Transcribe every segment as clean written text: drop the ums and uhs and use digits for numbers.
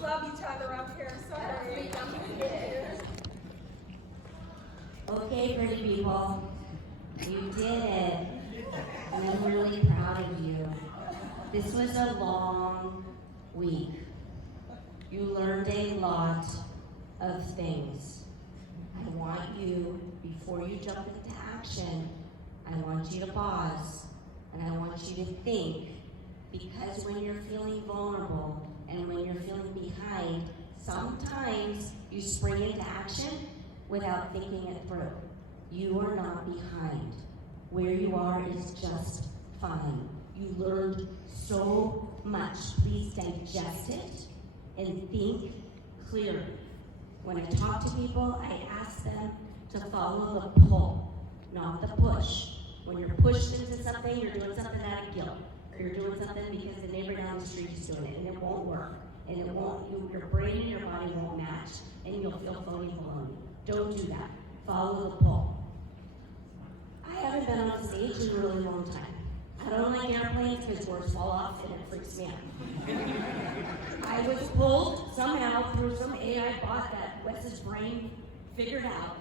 love each other up here. Sorry. Okay, pretty people, you did it, and I'm really proud of you. This was a long week. You learned a lot of things. I want you, before you jump into action, I want you to pause, and I want you to think, because when you're feeling vulnerable and when you're feeling behind, sometimes you spring into action without thinking it through. You are not behind. Where you are is just fine. You learned so much. Please digest it and think clearly. When I talk to people, I ask them to follow the pull, not the push. When you're pushed into something, you're doing something out of guilt, or you're doing something because the neighbor down the street is doing it, and it won't work, and it won't. Your brain and your body won't match, and you'll feel phony baloney. Don't do that. Follow the pull. I haven't been on stage in a really long time. I don't like airplanes because words fall off and it freaks me out. I was pulled somehow through some AI bot that Wes's brain figured out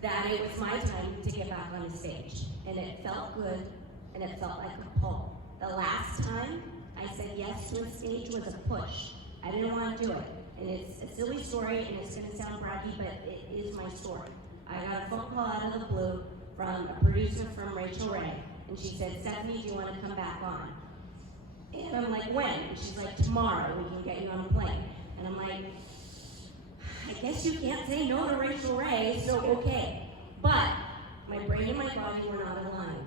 that it was my time to get back on the stage. And it felt good, and it felt like a pull. The last time I said yes to a stage was a push. I didn't want to do it. And it's a silly story, and it's going to sound braggy, but it is my story. I got a phone call out of the blue from a producer from Rachel Ray, and she said, Stephanie, do you want to come back on? And I'm like, when? And she's like, tomorrow, we can get you on a plane. And I'm like, I guess you can't say no to Rachel Ray, so okay. But my brain and my body were not aligned.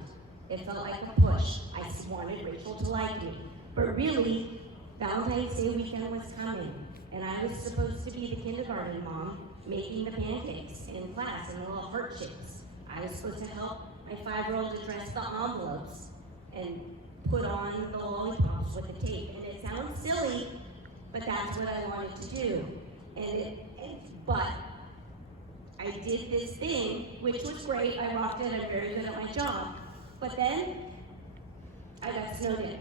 It felt like a push. I wanted Rachel to like me. But really, Valentine's Day weekend was coming, and I was supposed to be the kindergarten mom making the pancakes in class and the little heart shapes. I was supposed to help my 5-year-old address the envelopes and put on the lollipops with the tape. And it sounds silly, but that's what I wanted to do. But I did this thing, which was great. I rocked it. I'm very good at my job. But then I got snowed in.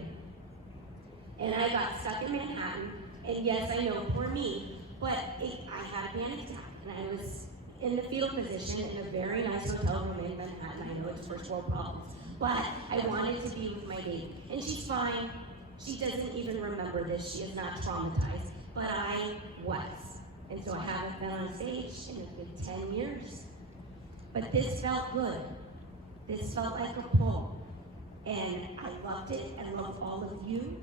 And I got stuck in Manhattan. And yes, I know, poor me, but I had a panic attack. And I was in the fetal position in a very nice hotel room in Manhattan. I know it's first world problems. But I wanted to be with my baby. And she's fine. She doesn't even remember this. She is not traumatized. But I was. And so I haven't been on stage in a good 10 years. But this felt good. This felt like a pull. And I loved it. I love all of you.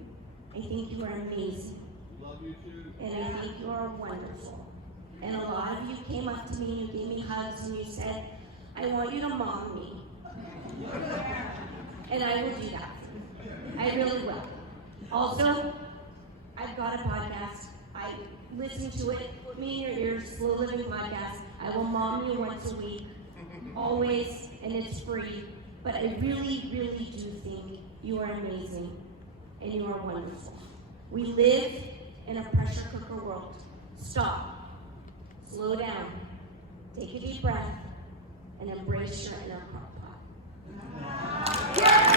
I think you are amazing. Love you too. And I think you are wonderful. And a lot of you came up to me and you gave me hugs and you said, I want you to mom me. And I will do that. I really will. Also, I've got a podcast. I listen to it. Put me in your ears. Slow Living Podcast. I will mom you once a week. Always. And it's free. But I really, really do think you are amazing. And you are wonderful. We live in a pressure cooker world. Stop. Slow down. Take a deep breath and embrace your inner crock pot.